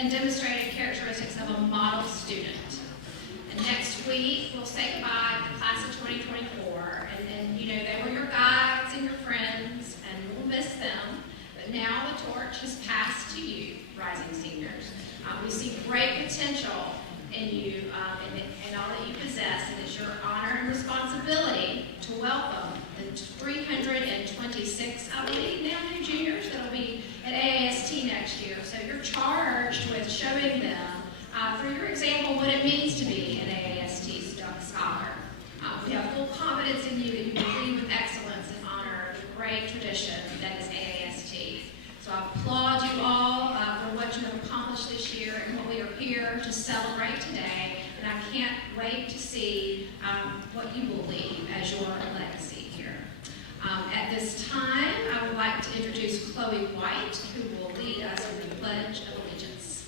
and demonstrated characteristics of a model student. And next week, we'll say goodbye to the class of 2024, and then, they were your guides and your friends, and we'll miss them, but now the torch has passed to you, rising seniors. We see great potential in you and all that you possess, and it's your honor and responsibility to welcome the 326, I believe, now new juniors that will be at AAST next year. So you're charged with showing them, through your example, what it means to be an AAST scholar. We have full confidence in you that you will lead with excellence and honor the great tradition that is AAST. So I applaud you all for what you have accomplished this year and what we are here to celebrate today. And I can't wait to see what you will leave as your legacy here. At this time, I would like to introduce Chloe White, who will lead us in the Pledge of Allegiance.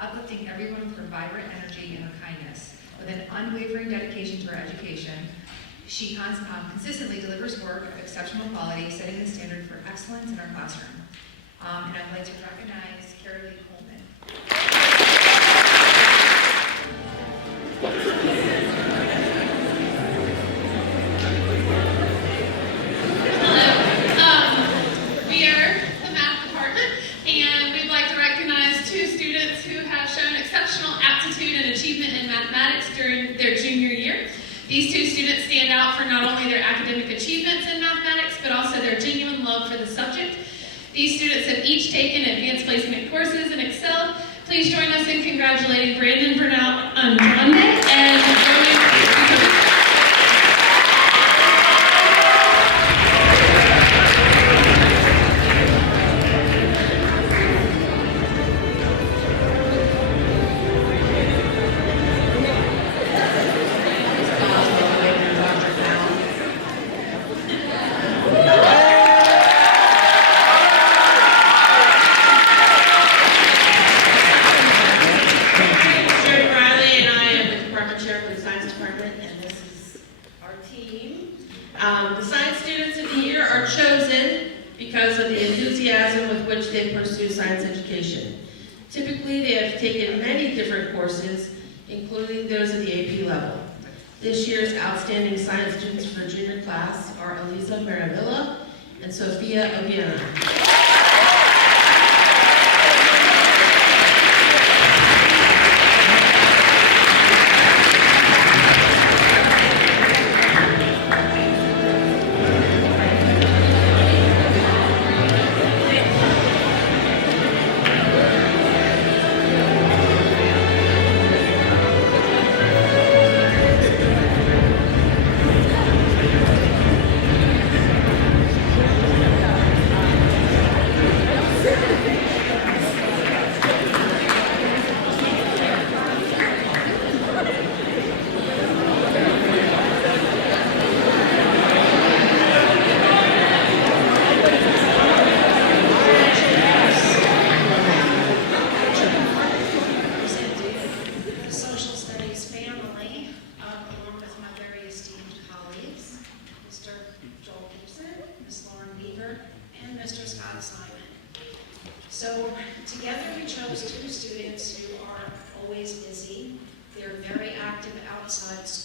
Uplifting everyone for vibrant energy and her kindness. With an unwavering dedication to her education, she consistently delivers work of exceptional quality, setting the standard for excellence in our classroom. And I'd like to recognize Carrie Lee Coleman. These two students stand out for not only their academic achievements in mathematics, but also their genuine love for the subject. These students have each taken advanced placement courses and excelled. Please join us in congratulating Brandon Burnell Andrade and the science students of the year are chosen because of the enthusiasm with which they pursue science education. Typically, they have taken many different courses, including those at the AP level. This year's outstanding science students for junior class are Elisa Maravilla and Sophia Obiana.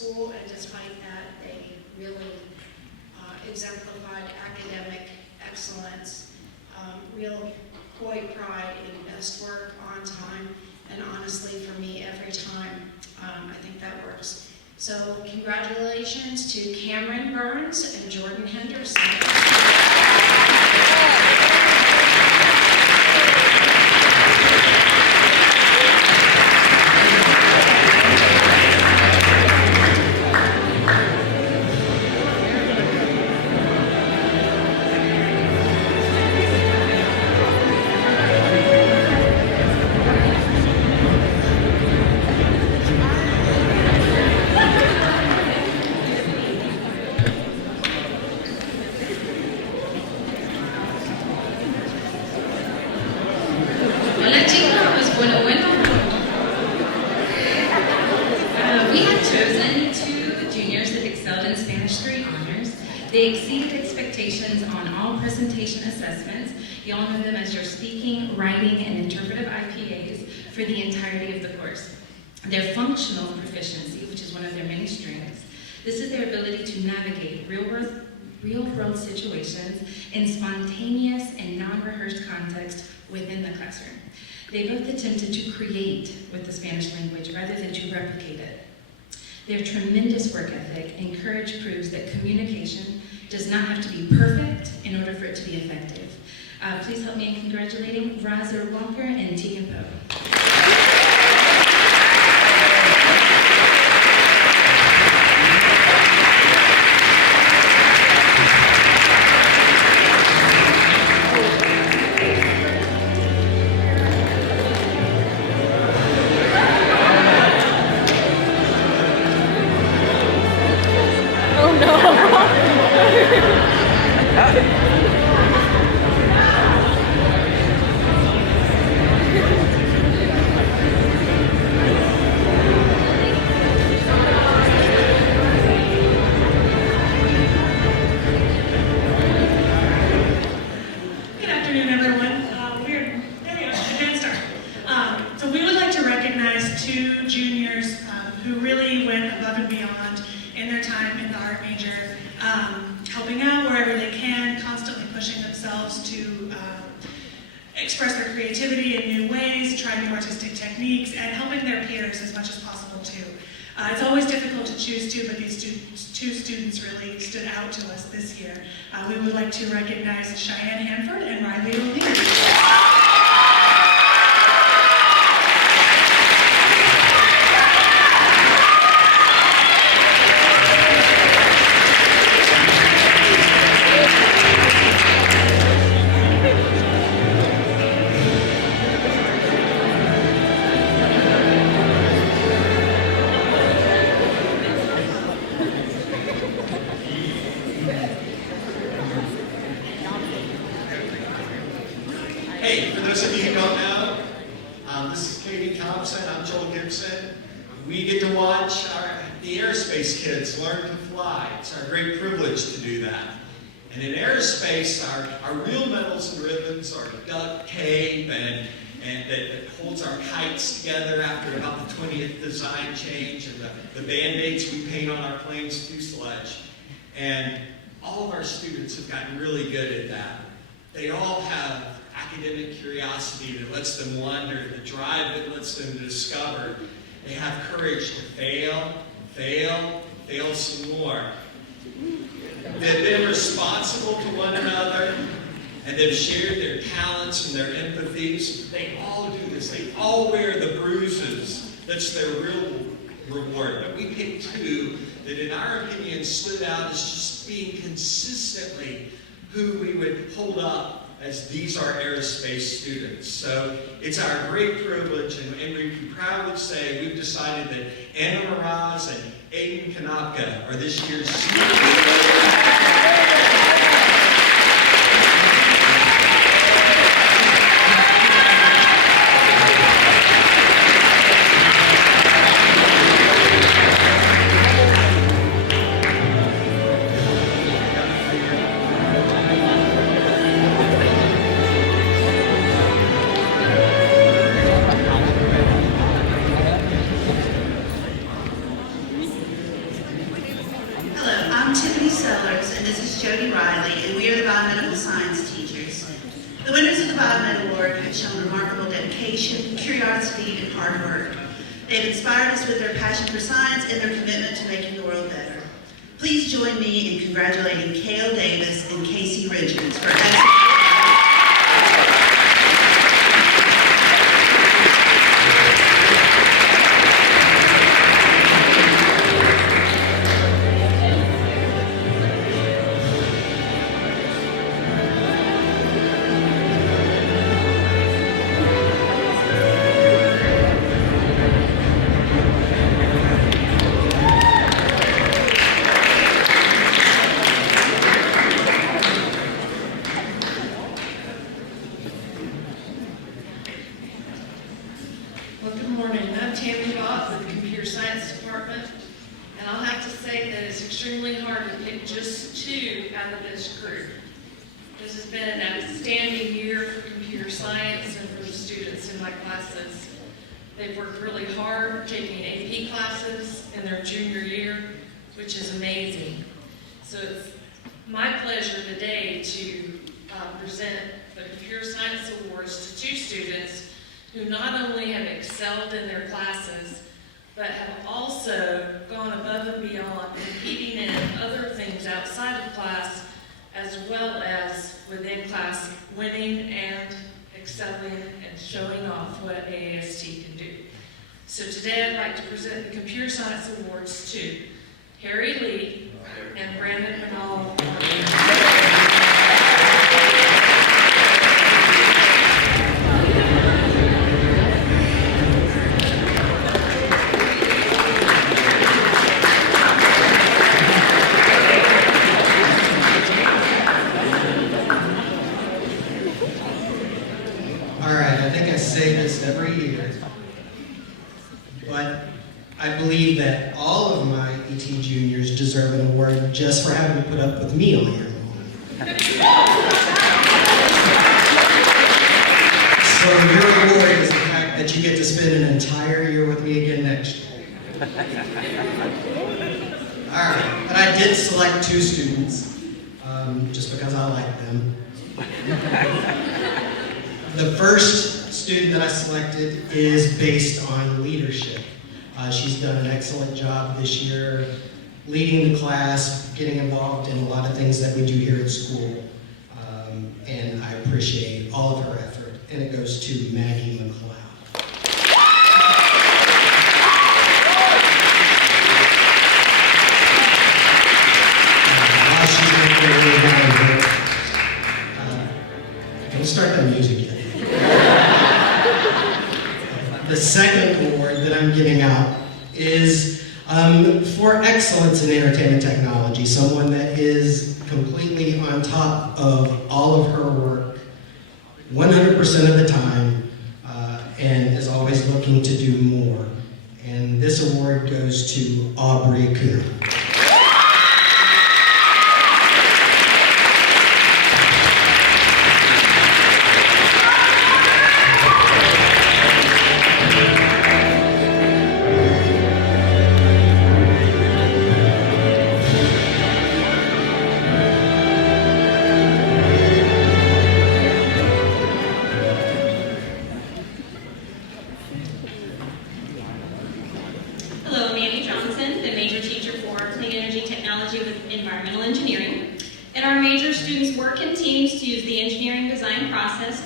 school, and despite that, they really exemplified academic excellence, real Coy pride in best work on time, and honestly, for me, every time, I think that works. So congratulations to Cameron Burns and Jordan Henderson. Hola chicos, bueno. We have chosen two juniors that excelled in Spanish 3 honors. They exceeded expectations on all presentation assessments. You all know them as your speaking, writing, and interpretive IPAs for the entirety of the course. Their functional proficiency, which is one of their many strengths, this is their ability to navigate real-world situations in spontaneous and non-rehearsed context within the classroom. They both attempted to create with the Spanish language rather than to replicate it. Their tremendous work ethic and courage proves that communication does not have to be perfect in order for it to be effective. Please help me in congratulating Razer Walker and Tegan Poe. Good afternoon, everyone. There we go, advanced art. So we would like to recognize two juniors who really went above and beyond in their time in the art major, helping out wherever they can, constantly pushing themselves to express their creativity in new ways, try new artistic techniques, and helping their peers as much as possible too. It's always difficult to choose two, but these two students really stood out to us this year. We would like to recognize Cheyenne Hanford and Riley O'Leary. Hey, for those of you who don't know, this is Katie Thompson, I'm Joel Gibson. We get to watch the aerospace kids learn to fly. It's our great privilege to do that. And in aerospace, our real medals and ribbons are duct tape and that holds our kites together after about the 20th design change, and the Band-Aids we paint on our plane's fuselage. And all of our students have gotten really good at that. They all have academic curiosity that lets them wonder, the drive that lets them discover. They have courage to fail some more. They've been responsible to one another, and they've shared their talents and their empathies. They all do this. They all wear the bruises. That's their real reward. But we picked two that, in our opinion, stood out as just being consistently who we would hold up as these are aerospace students. So it's our great privilege, and we can proudly say we've decided that Anna Miraz and Aiden Kanapka are this year's I'm Tiffany Sellers, and this is Jody Riley, and we are the biomedical science teachers. The winners of the Biomed Award have shown remarkable dedication, curiosity, and hard work. They have inspired us with their passion for science and their commitment to making the world better. Please join me in congratulating Kale Davis and Casey Richards for excellent. Well, good morning. I'm Tammy Bott with the Computer Science Department, and I'll have to say that it's extremely hard to pick just two out of this group. This has been an outstanding year for computer science and for the students in my classes. They've worked really hard taking AP classes in their junior year, which is amazing. So it's my pleasure today to present the Computer Science Awards to two students who not only have excelled in their classes, but have also gone above and beyond, competing in other things outside of class, as well as within class, winning and excelling and showing off what AAST can do. So today I'd like to present the Computer Science Awards to Harry Lee and Brandon Hernal. Say this every year, but I believe that all of my ET juniors deserve an award just for having to put up with me all year long. So your award is the fact that you get to spend an entire year with me again next year. All right, but I did select two students, just because I like them. The first student that I selected is based on leadership. She's done an excellent job this year leading the class, getting involved in a lot of things that we do here at school. And I appreciate all of her effort. And it goes to Maggie McLeod. While she's not there, we're down here. Don't start that music yet. The second award that I'm giving out is for excellence in entertainment technology, someone that is completely on top of all of her work 100% of the time and is always looking to do more. And this award goes to Aubrey Kuhn.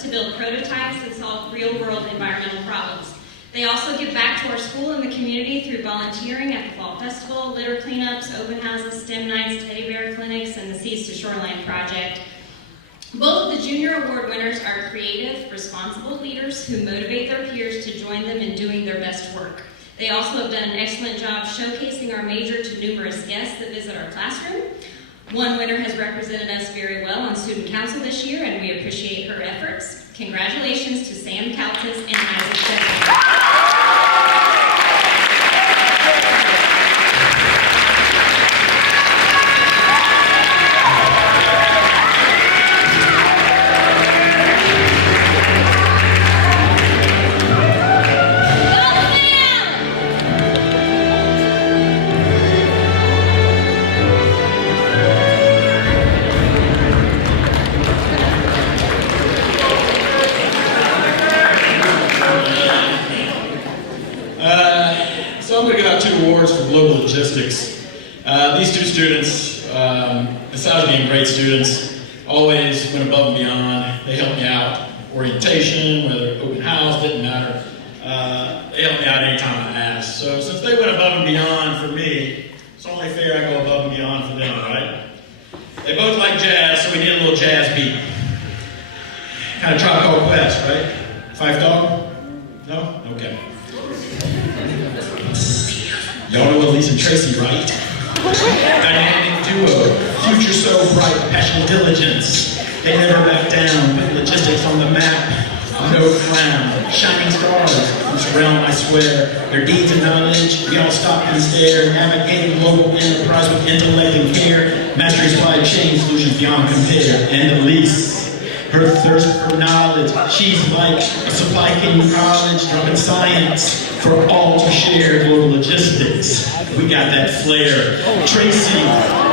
To build prototypes that solve real-world environmental problems. They also give back to our school and the community through volunteering at the Fall Festival, litter cleanups, open houses, STEM nights, teddy bear clinics, and the Seas to Shoreline project. Both of the junior award winners are creative, responsible leaders who motivate their peers to join them in doing their best work. They also have done an excellent job showcasing our major to numerous guests that visit our classroom. One winner has represented us very well on student council this year, and we appreciate her efforts. Congratulations to Sam Kaltzis and Isaac Shepard. logistics. These two students, besides being great students, always went above and beyond. They helped me out. Orientation, whether open house, didn't matter. They helped me out anytime I asked. So since they went above and beyond for me, it's only fair I go above and beyond for them, right? They both like jazz, so we need a little jazz beat. Kind of Tribe Called Quest, right? Five Dog? No? Okay. Y'all know Elise and Tracy, right? Dynamic duo, future so bright, passion, diligence. They never back down, put logistics on the map. No frown, shining stars in this realm, I swear. Their deeds and knowledge, we all stop and stare. Navigating global enterprise with intellect and care. Mastery supply chain solutions beyond compare. And Elise, her thirst for knowledge, she's like a supply chain college, dropping science for all to share. Global logistics, we got that flair. Tracy,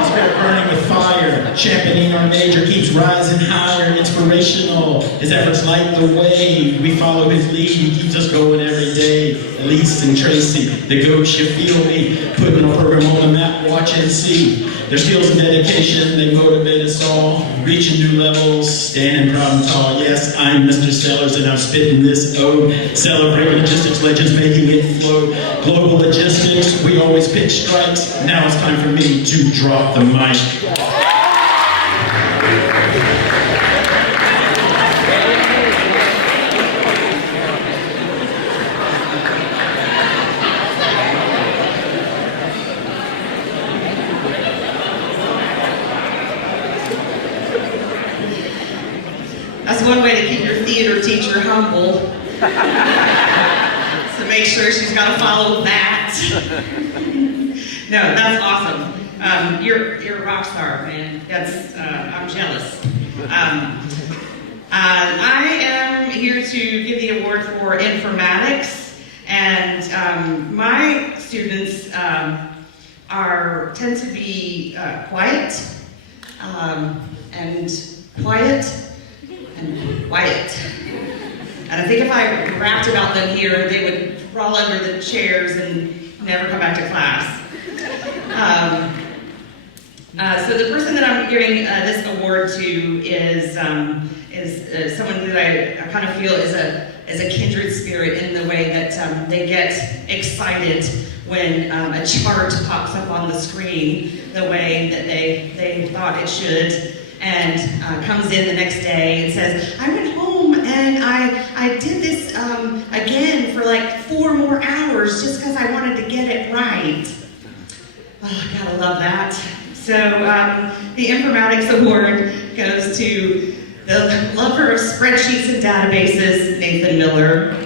spirit burning with fire, championing our major, keeps rising higher, inspirational. His efforts light the way. We follow his lead, he keeps us going every day. Elise and Tracy, the goats, you feel me, putting our program on the map, watch and see. Their skills and dedication, they motivate us all, reaching new levels, standing proud and tall. Yes, I'm Mr. Sellers and I'm spitting this ode. Celebrating logistics legends, making it flow. Global logistics, we always pick strikes. Now it's time for me to drop the mic. That's one way to keep your theater teacher humble. So make sure she's got to follow that. No, that's awesome. You're a rock star, man. That's I'm jealous. I am here to give the award for informatics, and my students tend to be quiet and quiet. And quiet. And I think if I rapped about them here, they would crawl under the chairs and never come back to class. So the person that I'm giving this award to is someone that I kind of feel is a kindred spirit in the way that they get excited when a chart pops up on the screen the way that they thought it should. And comes in the next day and says, I went home and I did this again for like 4 more hours just because I wanted to get it right. Oh, I gotta love that. So the Informatics Award goes to the lover of spreadsheets and databases, Nathan Miller.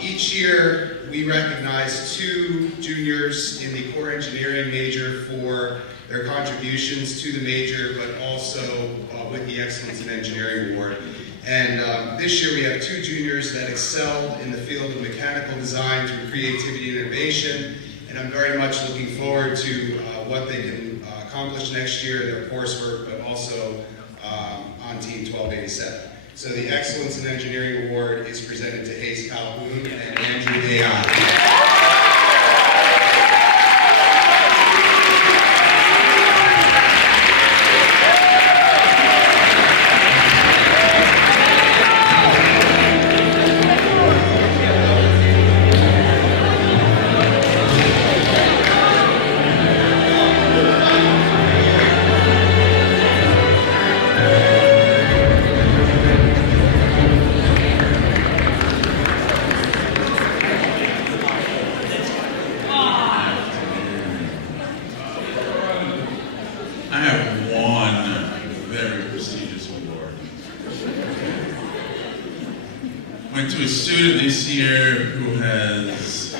Each year, we recognize 2 juniors in the core engineering major for their contributions to the major, but also with the Excellence in Engineering Award. And this year, we have 2 juniors that excelled in the field of mechanical design through creativity and innovation. And I'm very much looking forward to what they can accomplish next year in their coursework, but also on Team 1287. So the Excellence in Engineering Award is presented to Hayes Calhoun and Andrew Day. Went to a student this year who has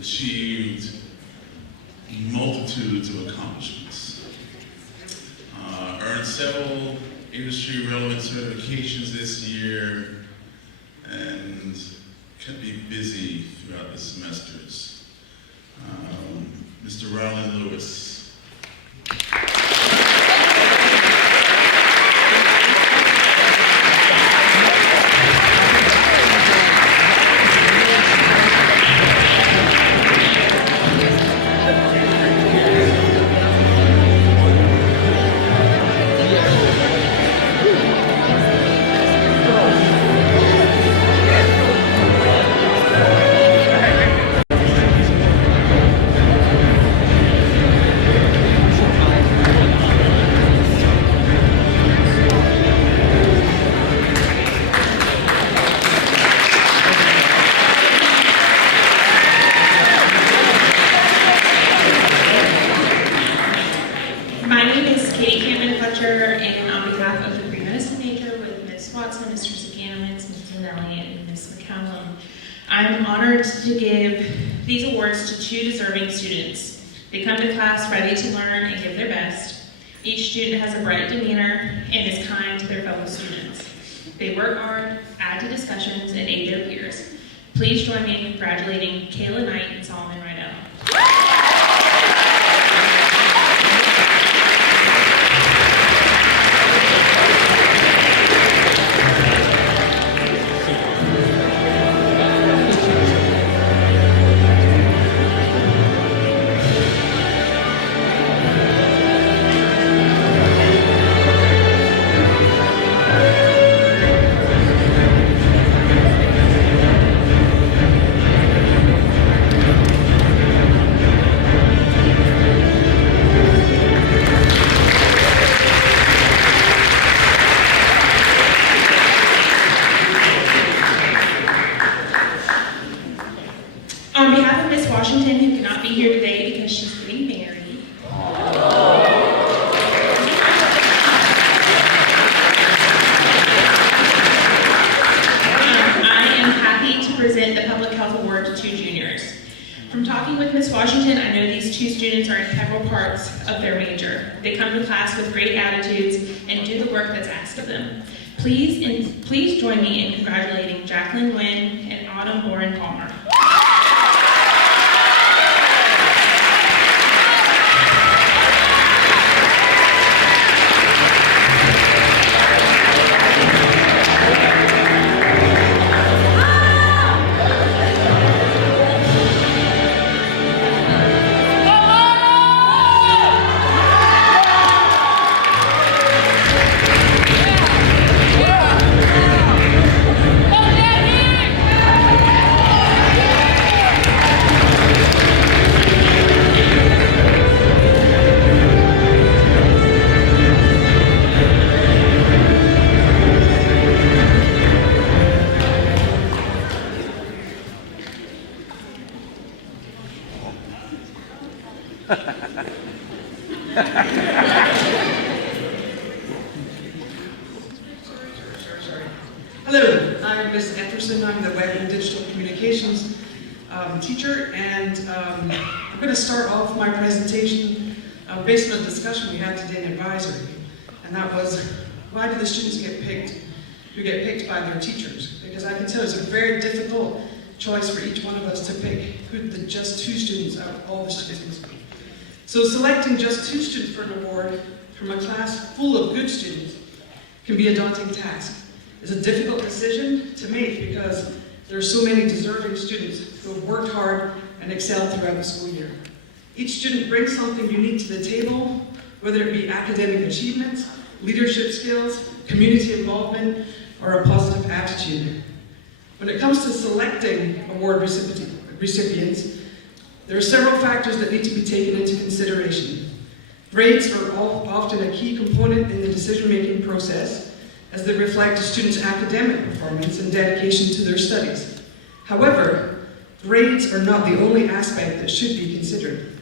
achieved multiple several industry relevant certifications this year and kept me busy throughout the semesters. Mr. Ryland Lewis. I'm honored to give these awards to 2 deserving students. They come to class ready to learn and give their best. Each student has a bright demeanor and is kind to their fellow students. They work hard, add to discussions, and aid their peers. Please join me in congratulating Kayla Knight and Solomon Rydell. On behalf of Miss Washington, who cannot be here today because she's getting married, I am happy to present the Public Health Award to 2 juniors. From talking with Miss Washington, I know these 2 students are integral parts of their major. They come to class with great attitudes and do the work that's asked of them. Please join me in congratulating Jacqueline Nguyen and Autumn Lauren Palmer. Hello, I'm Ms. Anderson. I'm the Web and Digital Communications teacher, and I'm going to start off my presentation based on a discussion we had today in advisory, and that was, why do the students get picked by their teachers? Because I can tell it's a very difficult choice for each one of us to pick who the just 2 students out of all the students. So selecting just 2 students for an award from a class full of good students can be a daunting task. It's a difficult decision to make because there are so many deserving students who have worked hard and excelled throughout the school year. Each student brings something unique to the table, whether it be academic achievements, leadership skills, community involvement, or a positive attitude. When it comes to selecting award recipients, there are several factors that need to be taken into consideration. Grades are often a key component in the decision-making process, as they reflect a student's academic performance and dedication to their studies. However, grades are not the only aspect that should be considered.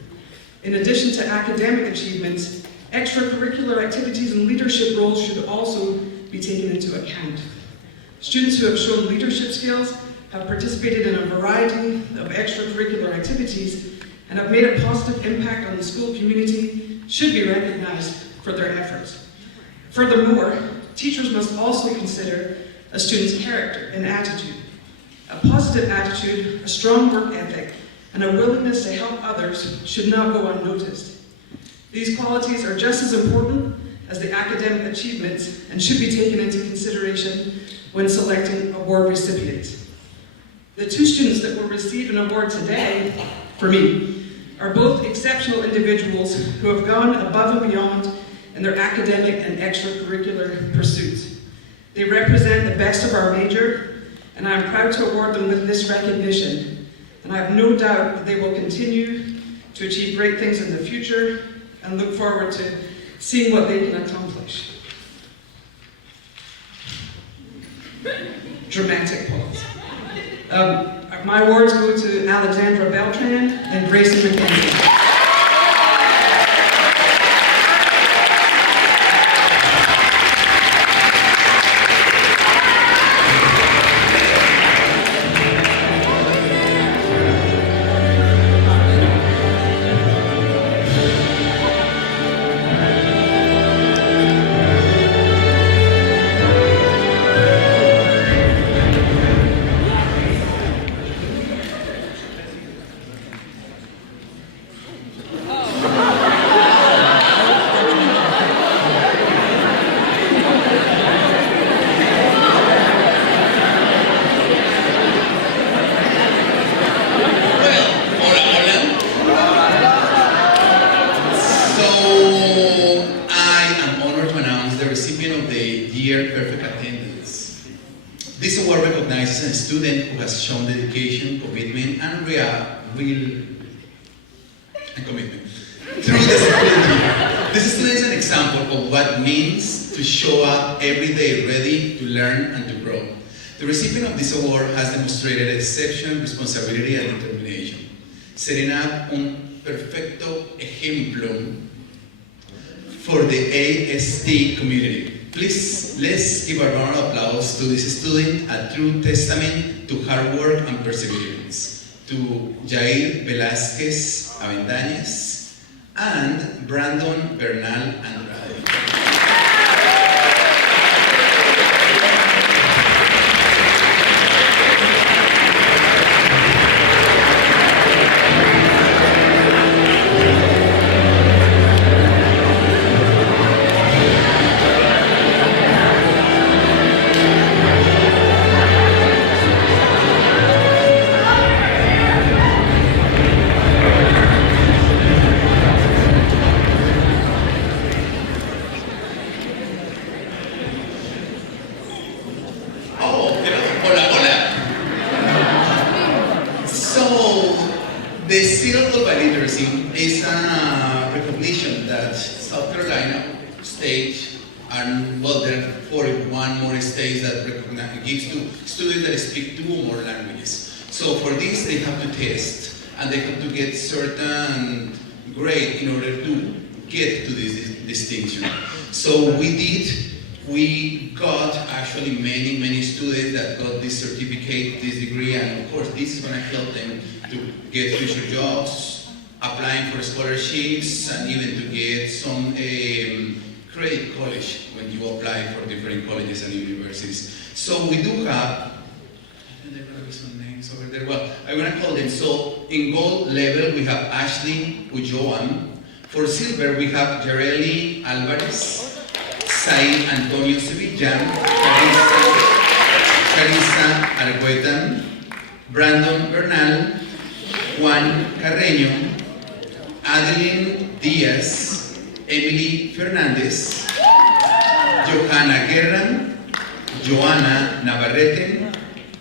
In addition to academic achievements, extracurricular activities and leadership roles should also be taken into account. Students who have shown leadership skills, have participated in a variety of extracurricular activities, and have made a positive impact on the school community should be recognized for their efforts. Furthermore, teachers must also consider a student's character and attitude. A positive attitude, a strong work ethic, and a willingness to help others should not go unnoticed. These qualities are just as important as the academic achievements and should be taken into consideration when selecting award recipients. The two students that will receive an award today, for me, are both exceptional individuals who have gone above and beyond in their academic and extracurricular pursuits. They represent the best of our major, and I am proud to award them with this recognition. And I have no doubt that they will continue to achieve great things in the future and look forward to seeing what they can accomplish. Dramatic pause. My awards go to Alexandra Beltran and Grayson McKenzie. This award recognizes a student who has shown dedication, commitment, and commitment through the school year. This student is an example of what it means to show up every day ready to learn and to grow. The recipient of this award has demonstrated exceptional responsibility and determination, setting up un perfecto ejemplo for the AAST community. Please, let's give a round of applause to this student, a true testament to hard work and perseverance, to Jair Velázquez Avendañez and Brandon Bernal Andrade. The Seal of Literacy is a recognition that South Carolina state, and well, there are 41 more states that gives to students that speak 2 or more languages. So for this, they have to test, and they have to get certain grade in order to get to this distinction. So we got actually many students that got this certificate, this degree, and of course this is going to help them to get future jobs, applying for scholarships, and even to get some credit college when you apply for different colleges and universities. So we do have, and there are going to be some names over there. Well, I'm going to call them. So in gold level, we have Ashley Ujoam. For silver, we have Jareli Alvarez, Said Antonio Sevilla, Carissa Argueta, Brandon Bernal, Juan Carreño, Adeline Diaz, Emily Fernandez, Johanna Guerra, Joana Navarrete,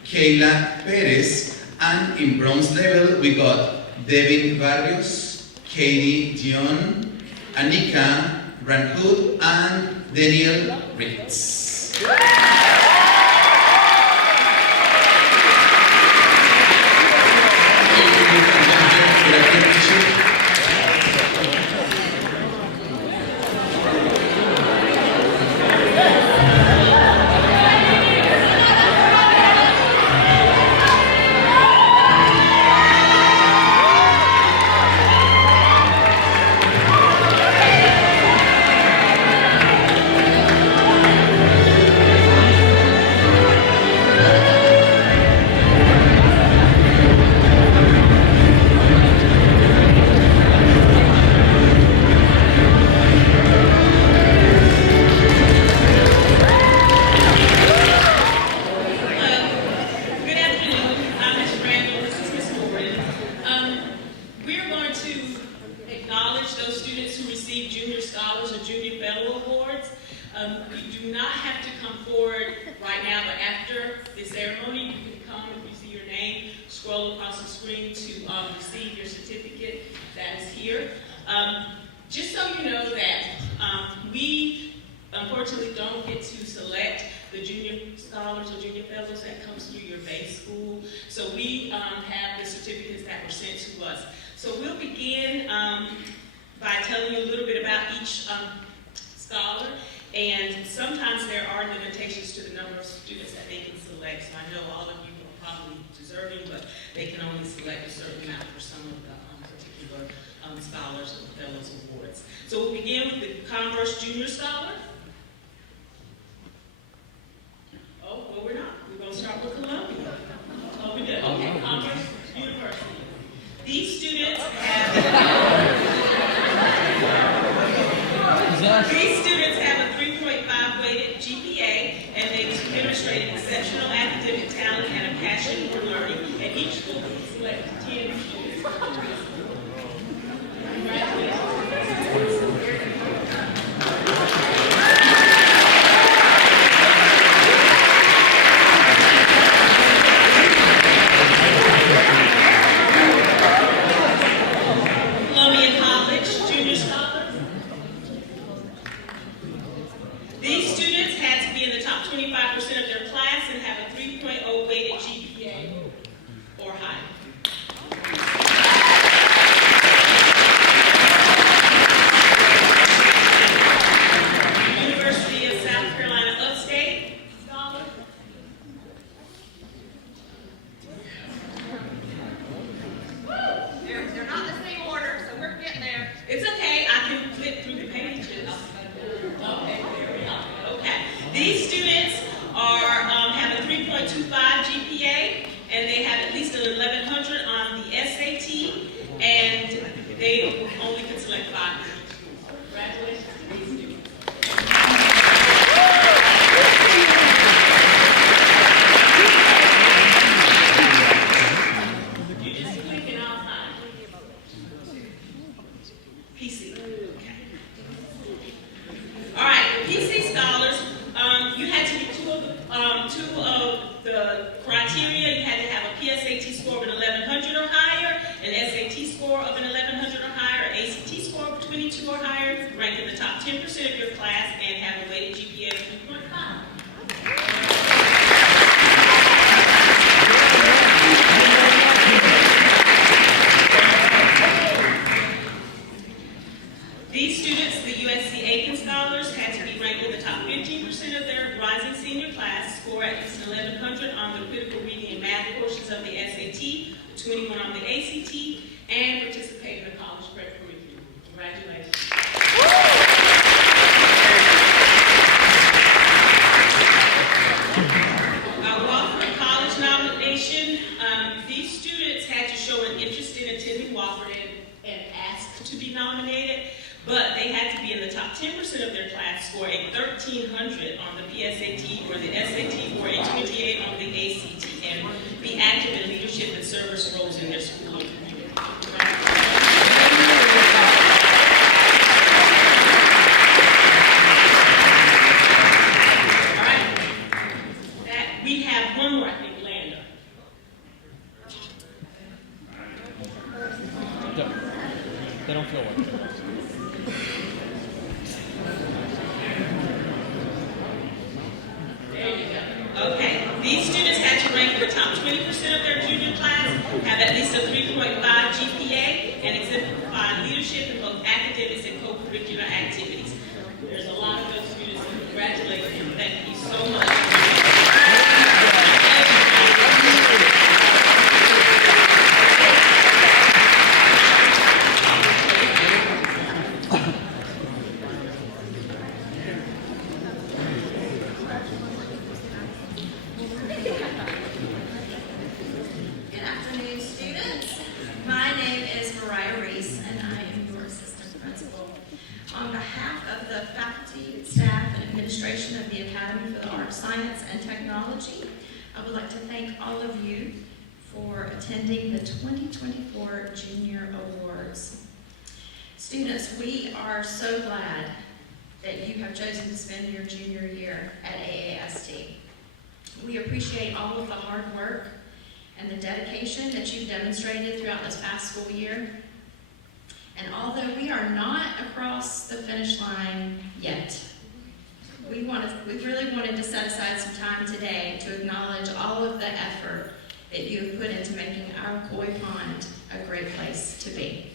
Kayla Perez, and in bronze level we got Devin Barrios, Katie Dion, Anika Rancoud, and Daniel Ritz. receive Junior Scholars or Junior Fellow Awards. You do not have to come forward right now, but after the ceremony, you can come if you see your name, scroll across the screen to receive your certificate that is here. Just so you know that we unfortunately don't get to select the Junior Scholars or Junior Fellows that comes through your base school. So we have the certificates that were sent to us. So we'll begin by telling you a little bit about each scholar. And sometimes there are limitations to the number of students that they can select. So I know all of you are probably deserving, but they can only select a certain amount for some of the particular scholars or fellows awards. So we'll begin with the Commerce Junior Scholar. Oh, well, we're not. We're going to start with Columbia. Oh, we did. Okay, Commerce University. These students have a 3.5 weighted GPA, and they demonstrate exceptional academic talent and a passion for learning. And each school can select 10 students. Columbia College Junior Scholar. These students had to be in the top 25% of their class and have a 3.0 weighted GPA or higher. University of South Carolina Upstate Scholar. They're not in the same order, so we're getting there. It's okay, I can flip through the pages. Okay, there we are. Okay. These students have a 3.25 GPA, and they have at least an 1100 on the SAT, and they only can select 5. Congratulations to these students. You just click and I'll sign. PC. Okay. All right, PC scholars, you had to meet two of the criteria. You had to have a PSAT score of an 1100 or higher, an SAT score of an 1100 or higher, an ACT score of 22 or higher, rank in the top 10% of your class, and have a weighted GPA of 3.5. These students, the USC Aiken Scholars, had to be ranked in the top 15% of their rising senior class, score at least 1100 on the critical reading and math portions of the SAT, 21 on the ACT, and participate in the college prep curriculum. Congratulations. Wofford College nomination. These students had to show an interest in attending Wofford and ask to be nominated. But they had to be in the top 10% of their class, score a 1300 on the PSAT or the SAT, or a 28 on the ACT, and be active in leadership and service roles in their school and community. All right. We have one more, I think, Lando. They don't feel like it. Okay, these students had to rank in the top 20% of their junior class, have at least a 3.5 GPA, and exemplify leadership in both academics and co-curricular activities. There's a lot of those students, and congratulations. Thank you so much. Good afternoon, students. My name is Mariah Reese, and I am your assistant principal. On behalf of the faculty, staff, and administration of the Academy for the Arts, Science, and Technology, I would like to thank all of you for attending the 2024 Junior Awards. Students, we are so glad that you have chosen to spend your junior year at AAST. We appreciate all of the hard work and the dedication that you've demonstrated throughout this past school year. And although we are not across the finish line yet, we really wanted to set aside some time today to acknowledge all of the effort that you have put into making our Koi Pond a great place to be.